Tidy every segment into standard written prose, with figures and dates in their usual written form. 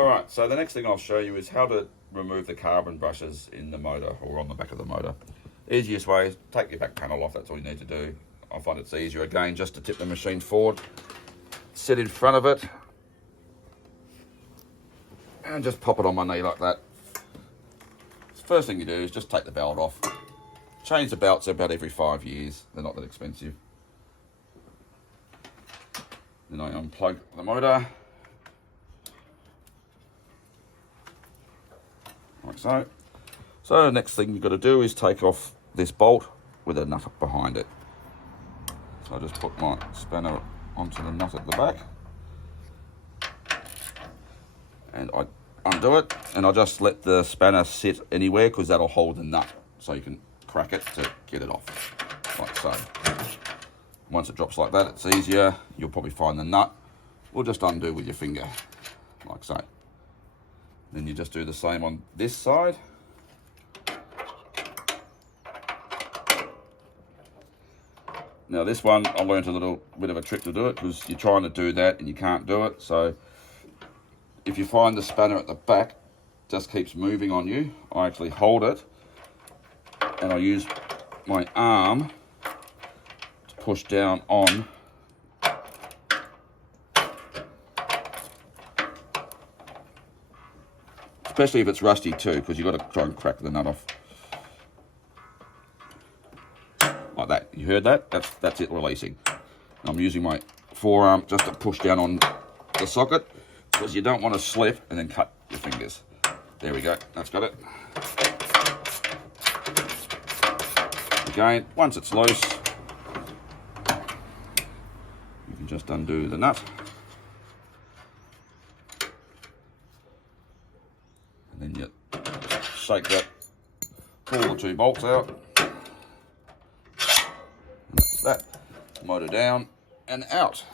Alright, so the next thing I'll show you is how to remove the carbon brushes in the motor or on the back of the motor. Easiest way is take your back panel off, that's all you need to do. I find it's easier again just to tip the machine forward, sit in front of it, and just pop it on my knee like that. First thing you do is just take the belt off. Change the belts about every 5 years, they're not that expensive. Then I unplug the motor. Like so. So the next thing you've got to do is take off this bolt with a nut behind it. So I just put my spanner onto the nut at the back. And I undo it, and I just let the spanner sit anywhere because that'll hold the nut so you can crack it to get it off, like so. Once it drops like that, it's easier. You'll probably find the nut. We'll just undo with your finger, like so. Then you just do the same on this side. Now this one, I learned a little bit of a trick to do it because you're trying to do that and you can't do it. So if you find the spanner at the back just keeps moving on you, I actually hold it and I use my arm to push down on especially if it's rusty too, because you've got to try and crack the nut off. Like that. You heard that? That's it releasing. I'm using my forearm just to push down on the socket, because you don't want to slip and then cut your fingers. There we go. That's got it. Again, once it's loose, you can just undo the nut. And then you shake that, pull the two bolts out. And that's that. Motor down and out.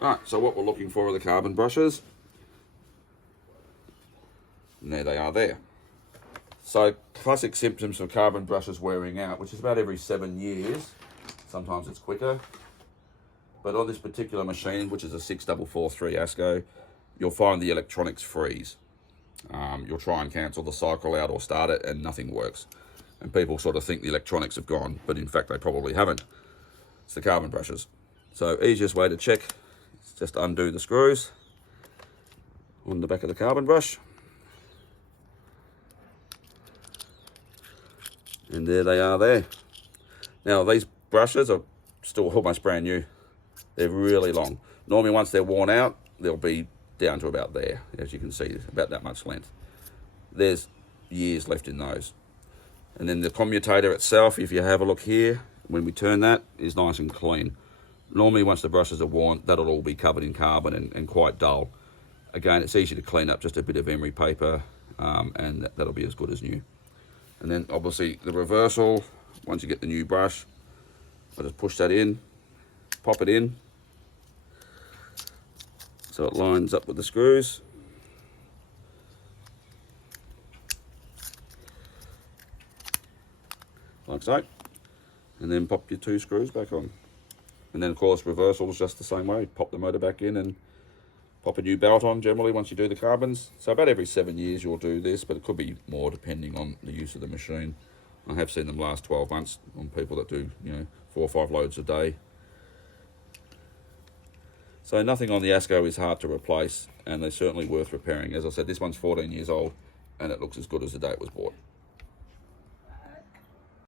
Right, so what we're looking for are the carbon brushes. And there they are there. So classic symptoms of carbon brushes wearing out, which is about every 7 years. Sometimes it's quicker. But on this particular machine, which is a 6443 Asko, you'll find the electronics freeze. You'll try and cancel the cycle out or start it and nothing works. And people sort of think the electronics have gone, but in fact they probably haven't. It's the carbon brushes. So easiest way to check is just undo the screws on the back of the carbon brush. And there they are there. Now these brushes are still almost brand new. They're really long. Normally once they're worn out, they'll be down to about there, as you can see, about that much length. There's years left in those. And then the commutator itself, if you have a look here, when we turn that, is nice and clean. Normally once the brushes are worn, that'll all be covered in carbon and quite dull. Again, it's easy to clean up, just a bit of emery paper, and that'll be as good as new. And then obviously the reversal, once you get the new brush, I just push that in, pop it in, so it lines up with the screws. Like so. And then pop your two screws back on. And then of course reversal is just the same way. Pop the motor back in and pop a new belt on generally once you do the carbons. So about every 7 years you'll do this, but it could be more depending on the use of the machine. I have seen them last 12 months on people that do, 4 or 5 loads a day. So nothing on the Asko is hard to replace, and they're certainly worth repairing. As I said, this one's 14 years old and it looks as good as the day it was bought.